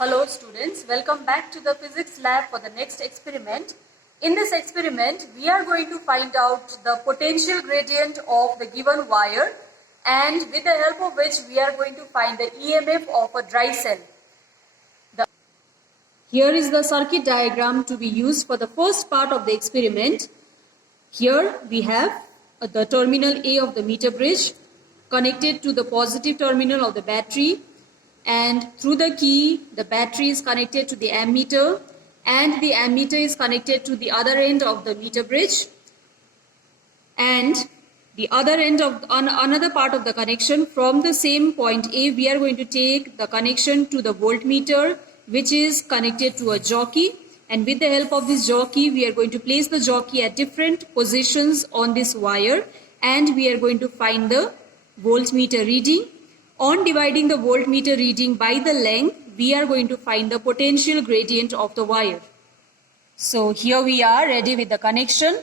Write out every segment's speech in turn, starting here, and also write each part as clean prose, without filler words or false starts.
Hello students, welcome back to the physics lab for the next experiment. In this experiment, we are going to find out the potential gradient of the given wire, and with the help of which we are going to find the EMF of a dry cell. Here is the circuit diagram to be used for the first part of the experiment. Here we have the terminal A of the meter bridge connected to the positive terminal of the battery, and through the key the battery is connected to the ammeter, and the ammeter is connected to the other end of the meter bridge, and the other end of another part of the connection from the same point A, we are going to take the connection to the voltmeter, which is connected to a jockey, and with the help of this jockey we are going to place the jockey at different positions on this wire, and we are going to find the voltmeter reading. On dividing the voltmeter reading by the length, we are going to find the potential gradient of the wire. So here we are ready with the connection.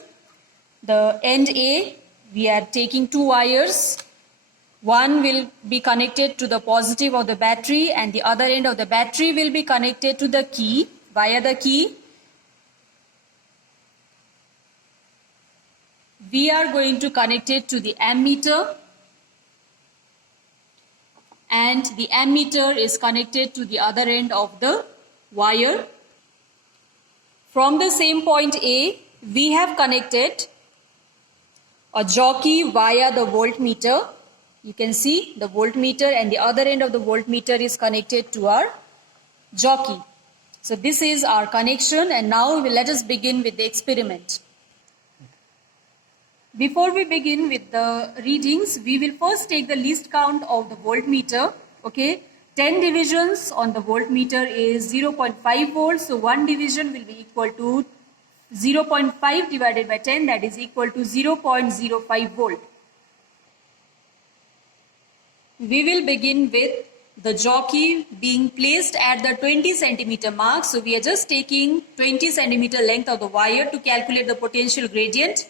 The end A, we are taking two wires. One will be connected to the positive of the battery, and the other end of the battery will be connected to the key via the key. We are going to connect it to the ammeter, and the ammeter is connected to the other end of the wire. From the same point A, we have connected a jockey via the voltmeter. You can see the voltmeter, and the other end of the voltmeter is connected to our jockey. So this is our connection, and now let us begin with the experiment. Before we begin with the readings, we will first take the least count of the voltmeter. Okay, 10 divisions on the voltmeter is 0.5 volts. So one division will be equal to 0.5 divided by 10, that is equal to 0.05 volt. We will begin with the jockey being placed at the 20 centimeter mark. So we are just taking 20 centimeter length of the wire to calculate the potential gradient.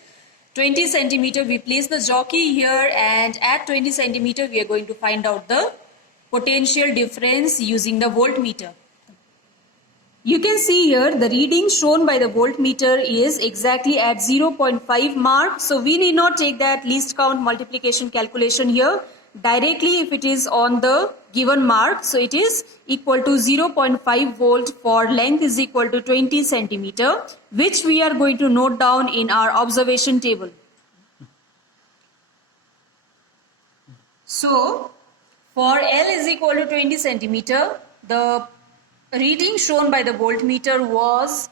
20 centimeter, we place the jockey here, and at 20 centimeter we are going to find out the potential difference using the voltmeter. You can see here the reading shown by the voltmeter is exactly at 0.5 mark. So we need not take that least count multiplication calculation here. Directly if it is on the given mark, so it is equal to 0.5 volt for length is equal to 20 centimeter, which we are going to note down in our observation table. So for L is equal to 20 centimeter, the reading shown by the voltmeter was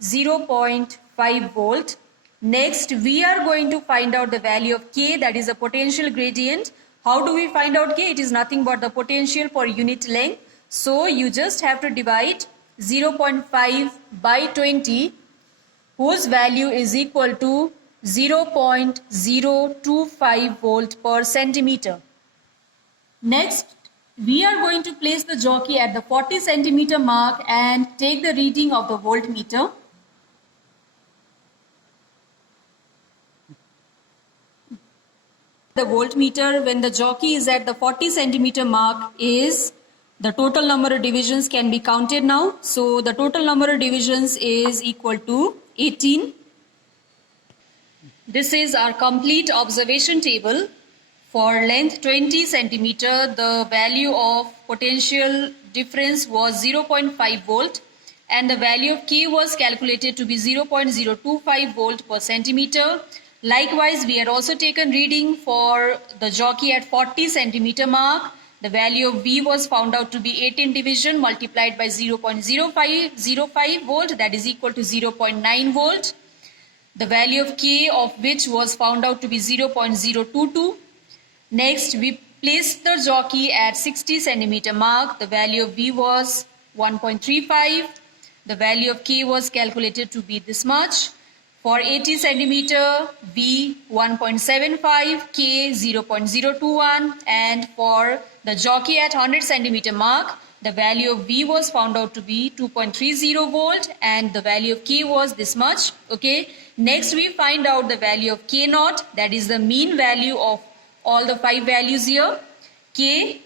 0.5 volt. Next we are going to find out the value of K, that is the potential gradient. How do we find out K? It is nothing but the potential per unit length. So you just have to divide 0.5 by 20, whose value is equal to 0.025 volt per centimeter. Next, we are going to place the jockey at the 40 centimeter mark and take the reading of the voltmeter. The voltmeter, when the jockey is at the 40 centimeter mark, is the total number of divisions can be counted now. So the total number of divisions is equal to 18. This is our complete observation table. For length 20 centimeter, the value of potential difference was 0.5 volt, and the value of K was calculated to be 0.025 volt per centimeter. Likewise, we had also taken reading for the jockey at 40 centimeter mark. The value of V was found out to be 18 division multiplied by 0.05 volt, that is equal to 0.9 volt. The value of K of which was found out to be 0.022. Next, we placed the jockey at 60 centimeter mark. The value of V was 1.35. The value of K was calculated to be this much. For 80 centimeter, V 1.75, K 0.021, and for the jockey at 100 centimeter mark, the value of V was found out to be 2.30 volt, and the value of K was this much. Okay. Next, we find out the value of K naught, that is the mean value of all the 5 values here. K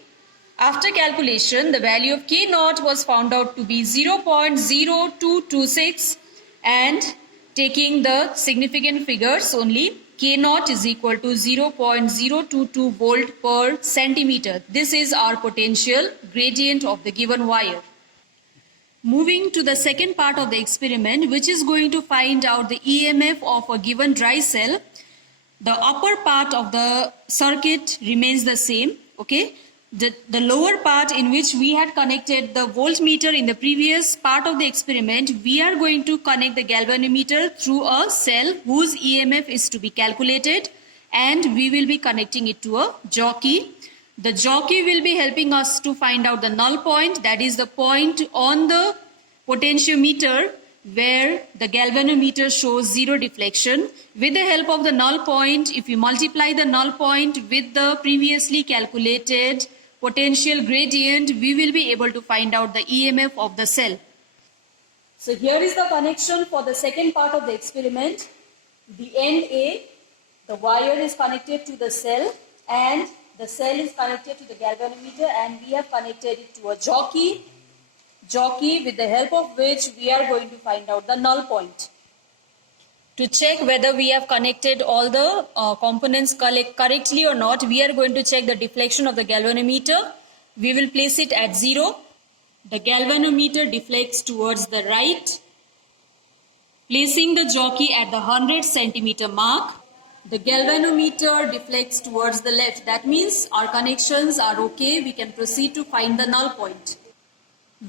After calculation, the value of K naught was found out to be 0.0226, and taking the significant figures only, K naught is equal to 0.022 volt per centimeter. This is our potential gradient of the given wire. Moving to the second part of the experiment, which is going to find out the EMF of a given dry cell. The upper part of the circuit remains the same, okay? The lower part, in which we had connected the voltmeter in the previous part of the experiment, we are going to connect the galvanometer through a cell whose EMF is to be calculated, and we will be connecting it to a jockey. The jockey will be helping us to find out the null point, that is the point on the potentiometer where the galvanometer shows zero deflection. With the help of the null point, if we multiply the null point with the previously calculated potential gradient, we will be able to find out the EMF of the cell. So here is the connection for the second part of the experiment. The end A, the wire is connected to the cell, and the cell is connected to the galvanometer, and we have connected it to a jockey with the help of which we are going to find out the null point. To check whether we have connected all the components correctly or not, we are going to check the deflection of the galvanometer. We will place it at 0. The galvanometer deflects towards the right. Placing the jockey at the 100 centimeter mark, the galvanometer deflects towards the left. That means our connections are okay. We can proceed to find the null point.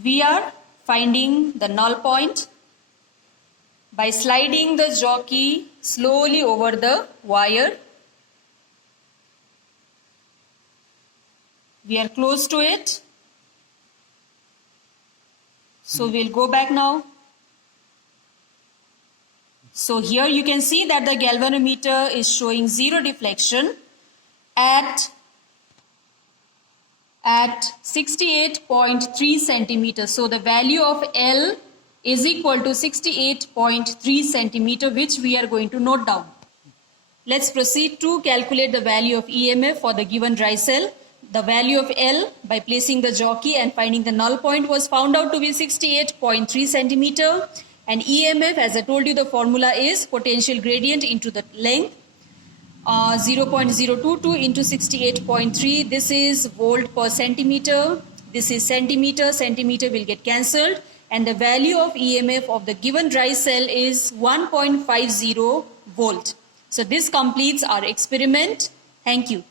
We are finding the null point by sliding the jockey slowly over the wire. We are close to it. So we'll go back now. So here you can see that the galvanometer is showing zero deflection at 68.3 centimeters. So the value of L is equal to 68.3 centimeter, which we are going to note down. Let's proceed to calculate the value of EMF for the given dry cell. The value of L by placing the jockey and finding the null point was found out to be 68.3 centimeter. And EMF, as I told you, the formula is potential gradient into the length. 0.022 into 68.3. This is volt per centimeter. This is centimeter. Centimeter will get cancelled. And the value of EMF of the given dry cell is 1.50 volt. So this completes our experiment. Thank you.